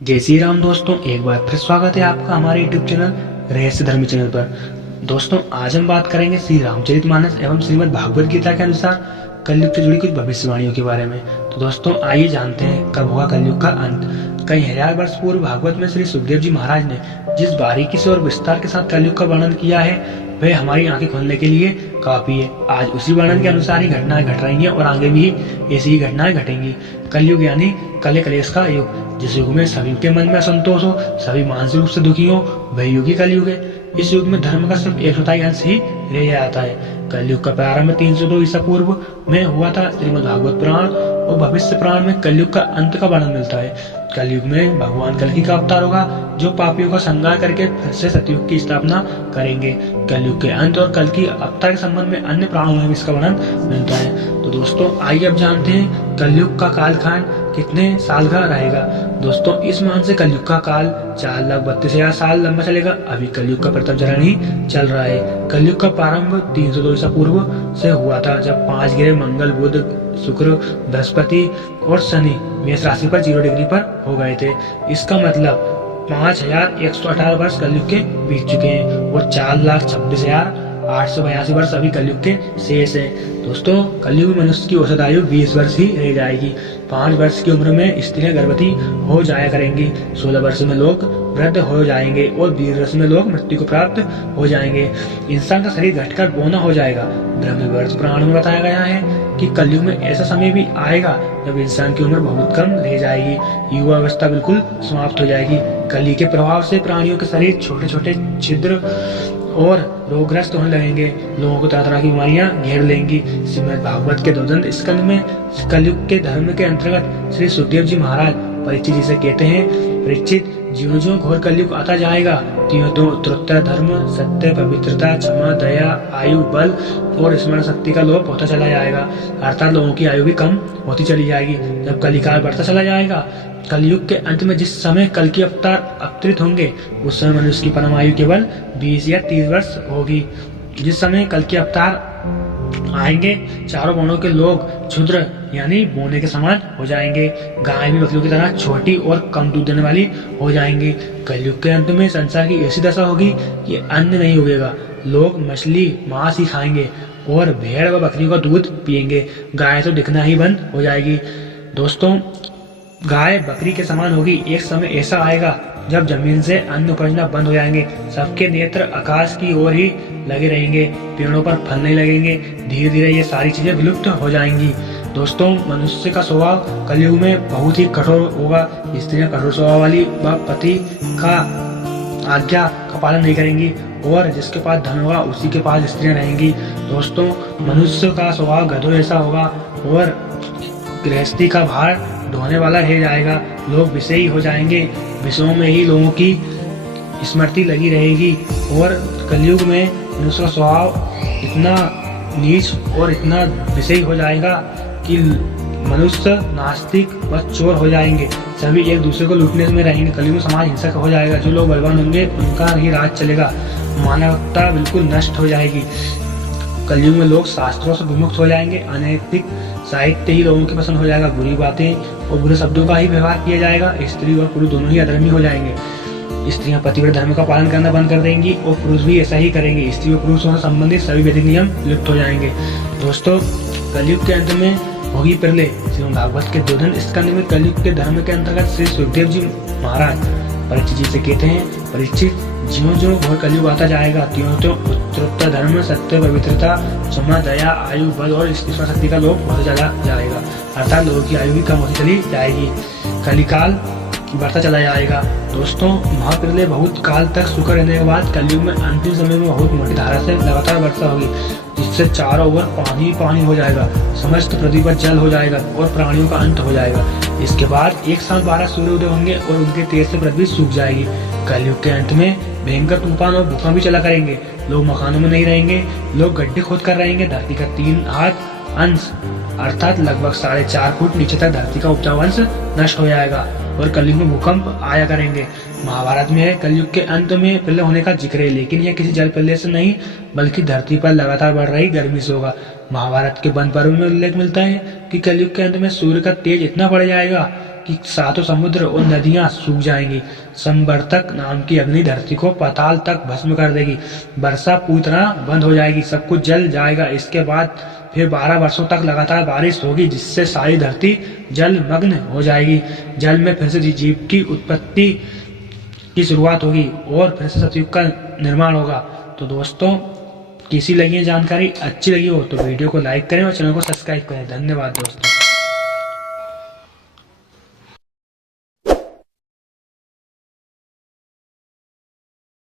जय श्री राम दोस्तों, एक बार फिर स्वागत है आपका हमारे YouTube चैनल रहस्य धर्मी चैनल पर। दोस्तों, आज हम बात करेंगे श्री रामचरितमानस एवं श्रीमद् भागवत गीता के अनुसार कलयुग से जुड़ी कुछ भविष्यवाणियों के बारे में। तो दोस्तों, आइए जानते हैं कब होगा कलयुग का अंत। कई हजार वर्ष पूर्व भागवत में श्री सुखदेव जी महाराज ने जिस बारीकी से और विस्तार के साथ कलयुग का वर्णन किया है वह हमारी आंखें खोलने के लिए काफी है। आज उसी वर्णन के अनुसार ही घटनाएं घट रही हैं और आगे भी ऐसी ही घटनाएं घटेंगी। कलयुग यानी कले कलेश का युग, जिस युग में सभी के मन में असंतोष हो, सभी मानसिक रूप से दुखी हो, वह युग ही कलयुग है। इस युग में धर्म का सिर्फ 1/4 अंश ही रह जाता है। कलयुग का प्रारंभ 302 ईसा पूर्व में हुआ था। श्रीमद् भागवत पुराण और भविष्य पुराण में कलयुग का अंत का वर्णन मिलता है। कलयुग में भगवान कल्कि का अवतार होगा जो पापियों का संहार करके फिर से सतयुग की स्थापना करेंगे। कलयुग के अंत और कल्कि अवतार के संबंध में अन्य पुराणों में भी इसका वर्णन मिलता है। तो दोस्तों, आइए अब जानते हैं कलयुग का कालखंड कितने साल का रहेगा। दोस्तों, इस मान से कलयुग का काल 4,32,000 साल लंबा चलेगा। अभी कलयुग का प्रथम चरण ही चल रहा है। कलयुग का प्रारंभ 302 ईसा पूर्व से हुआ था, जब 5 ग्रह मंगल, बुध, शुक्र, बृहस्पति और शनि मेष राशि पर 0 डिग्री पर हो गए थे। इसका मतलब 5,118 वर्ष कलयुग के बीत चुके हैं और 4,26,882 वर्ष अभी कलयुग के शेष है। दोस्तों, कलयुग में मनुष्य की औसत आयु 20 वर्ष ही रह जाएगी। 5 वर्ष की उम्र में स्त्रियां गर्भवती हो जाया करेंगी। 16 वर्ष में लोग वृद्ध हो जाएंगे और 20 वर्ष में लोग मृत्यु को प्राप्त हो जाएंगे। इंसान का शरीर घटकर बौना हो जाएगा। ब्रह्मवैवर्त पुराण में बताया गया है कि कलयुग में ऐसा समय भी आएगा जब इंसान की उम्र बहुत कम रह जाएगी। युवा अवस्था बिल्कुल समाप्त हो जाएगी। कली के प्रभाव से प्राणियों के शरीर छोटे छोटे छिद्र और रोगग्रस्त होने लगेंगे। लोगों को तरह तरह की बीमारियां घेर लेंगी। श्रीमद् भागवत के 2 स्कंद में कलयुग के धर्म के अंतर्गत श्री सुखदेव जी महाराज परीक्षित जी से कहते हैं, परीक्षित, ज्यों ज्यों घोर कलयुग आता जाएगा त्यों त्यों उत्तरोत्तर धर्म, सत्य, पवित्रता, क्षमा, दया, आयु, बल और स्मरण शक्ति का लोप होता चला जाएगा। अर्थात लोगों की आयु भी कम होती चली जाएगी। जब कलिकाल बढ़ता चला जाएगा, कलयुग के अंत में जिस समय कल की अवतार अवतरित होंगे उस समय मनुष्य की परम आयु केवल 20 या 30 वर्ष होगी। जिस समय कल के अवतार आएंगे, चारों वर्णों के लोग क्षुद्र यानी बोने के समान हो जाएंगे। गाय भी बकरियों की तरह छोटी और कम दूध देने वाली हो जाएंगी। कलयुग के अंत में संसार की ऐसी दशा होगी कि अन्न नहीं उगेगा। लोग मछली, मांस ही खाएंगे और भेड़ व बकरियों का दूध पिएंगे। गाय तो दिखना ही बंद हो जाएगी। दोस्तों, गाय बकरी के समान होगी। एक समय ऐसा आएगा जब जमीन से अन्न उपजना बंद हो जाएंगे। सबके नेत्र आकाश की ओर ही लगे रहेंगे। पेड़ों पर फल नहीं लगेंगे। धीरे धीरे ये सारी चीजें विलुप्त हो जाएंगी। दोस्तों, मनुष्य का स्वभाव कलयुग में बहुत ही कठोर होगा। स्त्रियां कठोर स्वभाव वाली व पति का आज्ञा का पालन नहीं करेंगी और जिसके पास धन होगा उसी के पास स्त्रियां रहेंगी। दोस्तों, मनुष्य का स्वभाव गधों जैसा होगा और गृहस्थी का भार ढोने वाला रह जाएगा। लोग विषयी हो जाएंगे। विषयों में ही लोगों की स्मृति लगी रहेगी और कलयुग में मनुष्य का स्वभाव इतना नीच और इतना विषयी हो जाएगा कि मनुष्य नास्तिक व चोर हो जाएंगे। सभी एक दूसरे को लूटने में रहेंगे। कलयुग में समाज हिंसक हो जाएगा। जो लोग बलवान होंगे उनका ही राज चलेगा। मानवता बिल्कुल नष्ट हो जाएगी। कलयुग में लोग शास्त्रों से विमुक्त हो जाएंगे। अनैतिक साहित्य ही लोगों के पसंद हो जाएगा। बुरी बातें और बुरे शब्दों का ही व्यवहार किया जाएगा। स्त्री और पुरुष दोनों ही अधर्मी हो जाएंगे। स्त्रियां पतिव्रत धर्म का पालन करना बंद कर देंगी और पुरुष भी ऐसा ही करेंगे। स्त्री और पुरुषों से संबंधित सभी वैदिक नियम लुप्त हो जाएंगे। दोस्तों, कलयुग के अंत में होगी प्रलय। श्रीमद् भागवत के 2 स्कंद में कलयुग के धर्म के अंतर्गत श्री सुखदेव जी महाराज परीक्षित जी से कहते हैं, परीक्षित, ज्यों ज्यों घोर कलयुग आता जाएगा त्यों त्यों उत्तरोत्तर धर्म, सत्य, पवित्रता, क्षमा, दया, आयु, बल और ईश्वर शक्ति का लोप होता चला जाएगा। अर्थात लोगों की आयु भी कम होती चली जाएगी। कलिकाल बढ़ता चला जाएगा। दोस्तों, महाप्रलय बहुत काल तक सूखा रहने के बाद कलयुग में अंतिम समय में बहुत मोटी धारा से लगातार वर्षा होगी, जिससे चारों ओर पानी पानी हो जाएगा। समस्त पृथ्वी पर जल हो जाएगा और प्राणियों का अंत हो जाएगा। इसके बाद एक साथ 12 सूर्योदय होंगे और उनके तेज से पृथ्वी सूख जाएगी। कलयुग के अंत में भयंकर तूफान और भूकंप भी चला करेंगे। लोग मकानों में नहीं रहेंगे। लोग गड्ढे खोद कर रहेंगे। धरती का 3 हाथ अंश अर्थात लगभग 4.5 फुट नीचे तक धरती का उपजाऊ अंश नष्ट हो जाएगा और कलयुग में भूकंप आया करेंगे। महाभारत में है कलयुग के अंत में प्रलय होने का जिक्र है, लेकिन यह किसी जल प्रलय से नहीं बल्कि धरती पर लगातार बढ़ रही गर्मी से होगा। महाभारत के वन पर्व में उल्लेख मिलता है कि कलयुग के अंत में सूर्य का तेज इतना बढ़ जाएगा कि सातों समुद्र और नदियां सूख जाएंगी। संवर्तक नाम की अग्नि धरती को पाताल तक भस्म कर देगी। वर्षा पूरी तरह बंद हो जाएगी, सब कुछ जल जाएगा। इसके बाद फिर 12 वर्षों तक लगातार बारिश होगी, जिससे सारी धरती जलमग्न हो जाएगी। जल में फिर से जीव की उत्पत्ति की शुरुआत होगी और फिर से सतयुग का निर्माण होगा। तो दोस्तों, कैसी लगी है जानकारी? अच्छी लगी हो तो वीडियो को लाइक करें और चैनल को सब्सक्राइब करें। धन्यवाद दोस्तों।